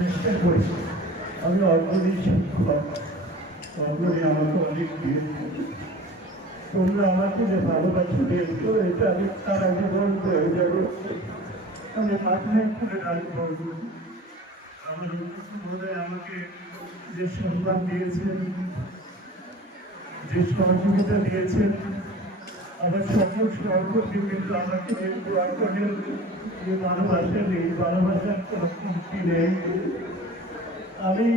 চেষ্টা করি। আমি অল্পদিন শিক্ষক, অল্পদিন আমাকে অনেক দিয়েছে। তোমরা আমাকে যে ভালোবাসা দিয়েছো এটা আমি তার আগে বলতে হয়ে যাবো। আমি মাথায় করে রাখবো। আমার বোধহয় আমাকে যে সম্মান দিয়েছেন, যে সহযোগিতা দিয়েছেন, আমার সকল সহকর্মী কিন্তু আমাকে যে দোয়া করেন, যে ভালোবাসা নেই, ভালোবাসার কোনো কমতি নেই। আমি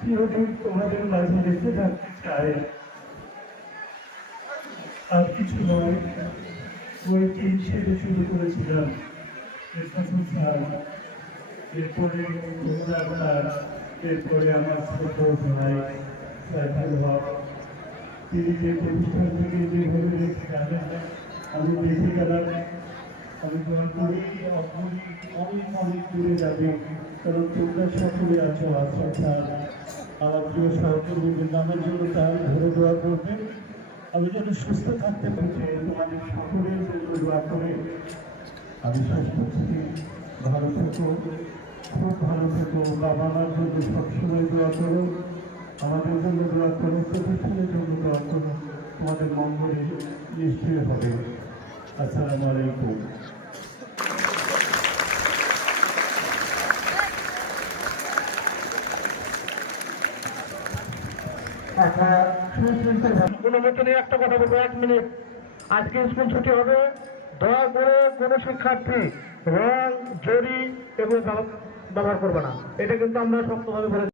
চিরদিন তোমাদের মাঝে রেখে থাকতে চাই। আর কিছু নয়, ওই টিম হিসেবে শুরু করেছিলাম এরপরে এরপরে আমার ছোট ভাই সাইফুল হক, তিনি যে প্রতিষ্ঠান থেকে যেভাবে রেখে গেলেন আমি দেখে গেলাম। আমি দোয়া করি অনেক অনেক দূরে যাবে, কারণ তোমরা সকলে আছো আশা আমার প্রিয় সহকর্মীদের নামের জন্য তাই ধরে দোয়া করবে। আমি যেন সুস্থ থাকতে পারি, তোমাদের সকলের জন্য দোয়া করে। আমি শেষ করছি, ভালো থেকো, খুব ভালো থেকো। বাবা মার জন্য সবসময় দোয়া করো, আমাদের জন্য দোয়া করো, প্রতিষ্ঠানের জন্য দোয়া করো। তোমাদের মঙ্গলে নিশ্চয়ই হবে। আসসালামু আলাইকুম। অনুমতি নিয়ে একটা কথা বলবো, 1 মিনিট। আজকে স্কুল ছুটি হবে, দয়া করে কোনো শিক্ষার্থী রং, জরি এগুলো ব্যবহার করবে না। এটা কিন্তু আমরা শক্তভাবে বলে